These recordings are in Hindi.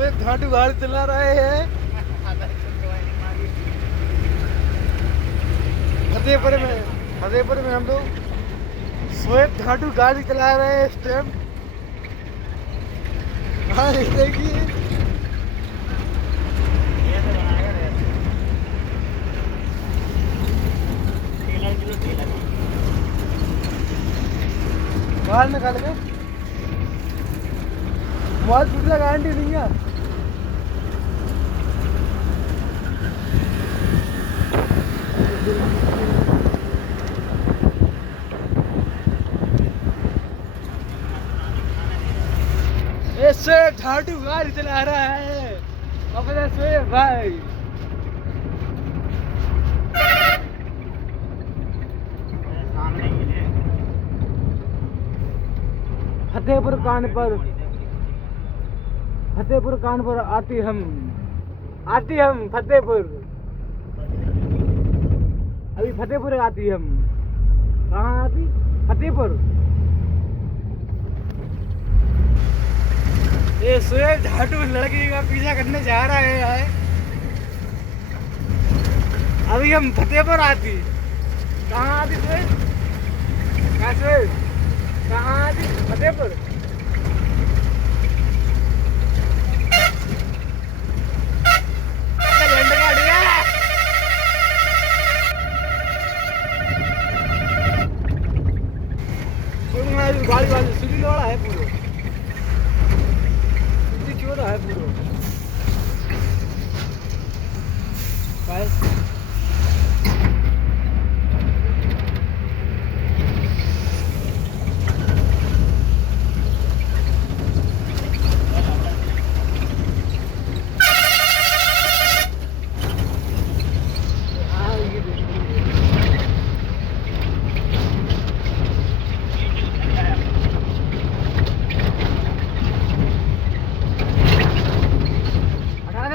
सोए घाटू गाड़ी चला रहे हैं फतेहपुर में हम लोग स्विफ्ट घाटू गाड़ी चला रहे हैं इस टाइम। हाँ देखिए बाहर निकाल के मोबाइल टूटला गारंटी नहीं है। ऐसे ढाडू गाड़ी चला रहा है अपने से भाई। फतेहपुर कान पर आती हम फतेहपुर। अभी फतेहपुर आती हम। कहाँ आती? फतेहपुर। ये सुहेब ढाटू लड़की का पीछा करने जा रहा है यार। अभी हम फतेहपुर आती। कहाँ आती सुहेब? कहाँ आती? फतेहपुर। गाड़ी वाली सीधी लोड़ा है पूरा, सीधी चोरा है पूरा।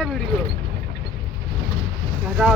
वीडियो हटा